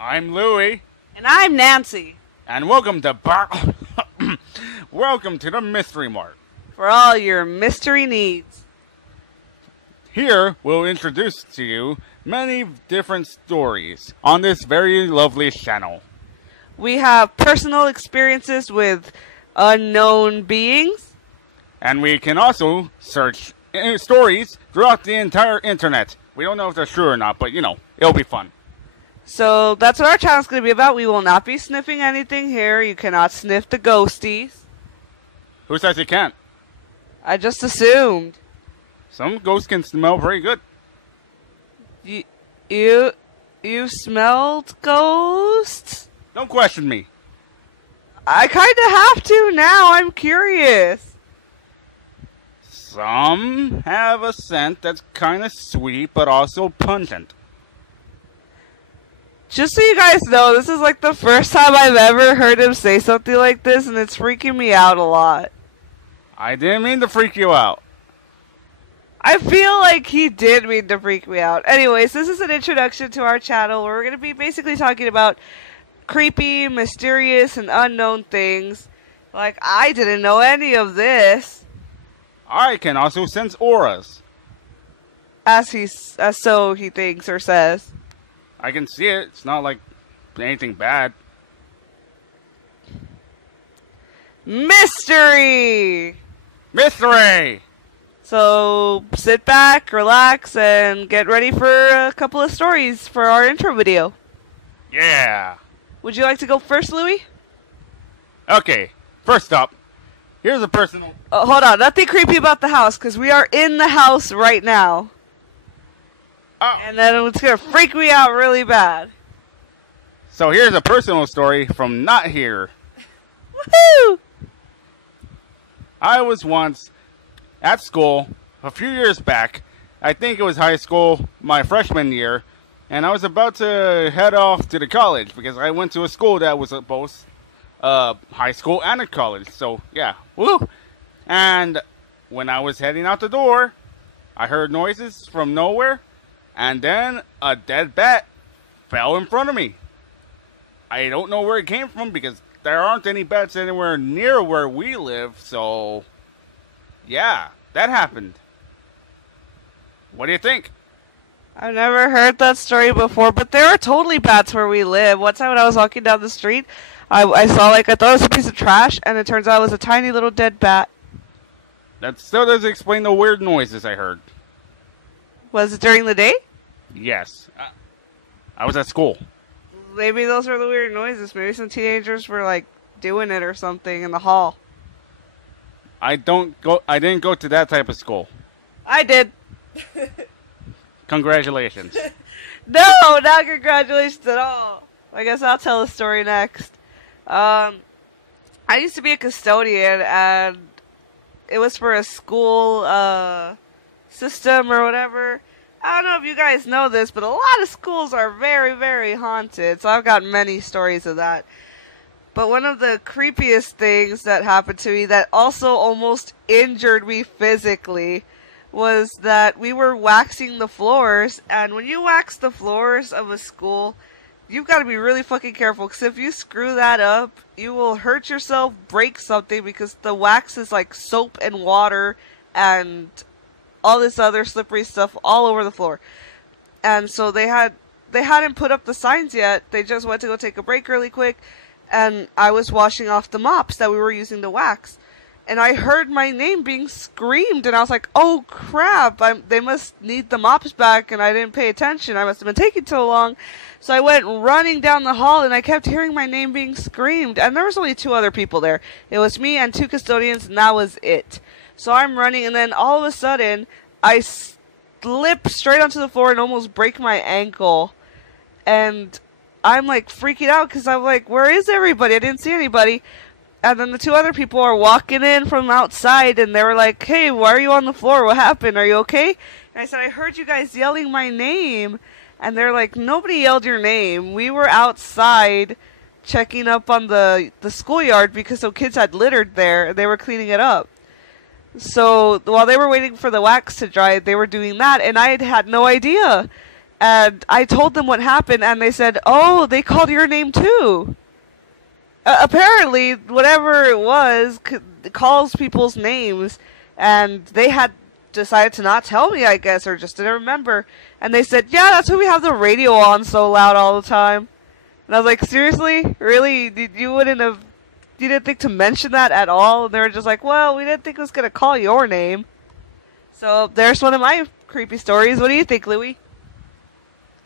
I'm Louie. And I'm Nancy. And welcome to welcome to the Mystery Mart. For all your mystery needs. Here, we'll introduce to you many different stories on this very lovely channel. We have personal experiences with unknown beings. And we can also search stories throughout the entire internet. We don't know if they're true or not, but it'll be fun. So that's what our channel's going to be about. We will not be sniffing anything here. You cannot sniff the ghosties. Who says you can't? I just assumed. Some ghosts can smell very good. You smelled ghosts? Don't question me. I kind of have to now. I'm curious. Some have a scent that's kind of sweet, but also pungent. Just so you guys know, this is like the first time I've ever heard him say something like this, and it's freaking me out a lot. I didn't mean to freak you out. I feel like he did mean to freak me out. Anyways, this is an introduction to our channel where we're going to be basically talking about creepy, mysterious, and unknown things. Like, I didn't know any of this. I can also sense auras. As so he thinks or says. I can see it. It's not like anything bad. Mystery! Mystery! So, sit back, relax, and get ready for a couple of stories for our intro video. Yeah! Would you like to go first, Louie? Okay, first up, here's a personal... Hold on, nothing creepy about the house, because we are in the house right now. Oh. And then it's going to freak me out really bad. So here's a personal story from not here. Woohoo! I was once at school a few years back. I think it was high school, my freshman year. And I was about to head off to the college because I went to a school that was both high school and a college. So, yeah. Woo! And when I was heading out the door, I heard noises from nowhere. And then a dead bat fell in front of me. I don't know where it came from because there aren't any bats anywhere near where we live. So, yeah, that happened. What do you think? I've never heard that story before, but there are totally bats where we live. One time when I was walking down the street, I saw, I thought it was a piece of trash, and it turns out it was a tiny little dead bat. That still doesn't explain the weird noises I heard. Was it during the day? Yes. I was at school. Maybe those were the weird noises. Maybe some teenagers were, doing it or something in the hall. I didn't go to that type of school. I did. Congratulations. No, not congratulations at all. I guess I'll tell the story next. I used to be a custodian, and it was for a school system or whatever. I don't know if you guys know this, but a lot of schools are very, very haunted. So I've got many stories of that. But one of the creepiest things that happened to me that also almost injured me physically was that we were waxing the floors. And when you wax the floors of a school, you've got to be really fucking careful. Because if you screw that up, you will hurt yourself, break something. Because the wax is like soap and water and all this other slippery stuff all over the floor. And so they hadn't put up the signs yet. They just went to go take a break really quick. And I was washing off the mops that we were using to wax. And I heard my name being screamed. And I was like, oh crap, they must need the mops back. And I didn't pay attention. I must have been taking too long. So I went running down the hall and I kept hearing my name being screamed. And there was only 2 other people there. It was me and 2 custodians, and that was it. So I'm running, and then all of a sudden, I slip straight onto the floor and almost break my ankle. And I'm freaking out because I'm like, where is everybody? I didn't see anybody. And then the 2 other people are walking in from outside, and they were like, hey, why are you on the floor? What happened? Are you okay? And I said, I heard you guys yelling my name. And they're like, nobody yelled your name. We were outside checking up on the schoolyard because some kids had littered there. They were cleaning it up. So while they were waiting for the wax to dry, they were doing that, and I had no idea. And I told them what happened, and they said, "Oh, they called your name too." Apparently, whatever it was calls people's names, and they had decided to not tell me, I guess, or just didn't remember. And they said, "Yeah, that's why we have the radio on so loud all the time." And I was like, "Seriously? Really? You didn't think to mention that at all?" And they were just like, "Well, we didn't think it was gonna call your name." So there's one of my creepy stories. What do you think, Louie?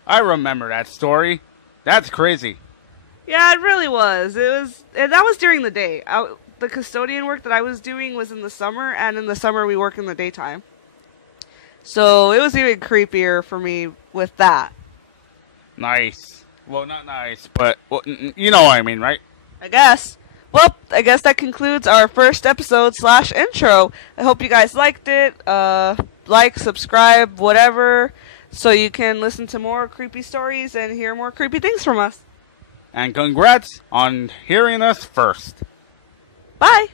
I remember that story. That's crazy. Yeah, it really was. And that was during the day. The custodian work that I was doing was in the summer, and in the summer we work in the daytime. So it was even creepier for me with that. Nice. Well, not nice, but well, you know what I mean, right? I guess. Well, I guess that concludes our first episode / intro. I hope you guys liked it. Like, subscribe, whatever, so you can listen to more creepy stories and hear more creepy things from us. And congrats on hearing us first. Bye!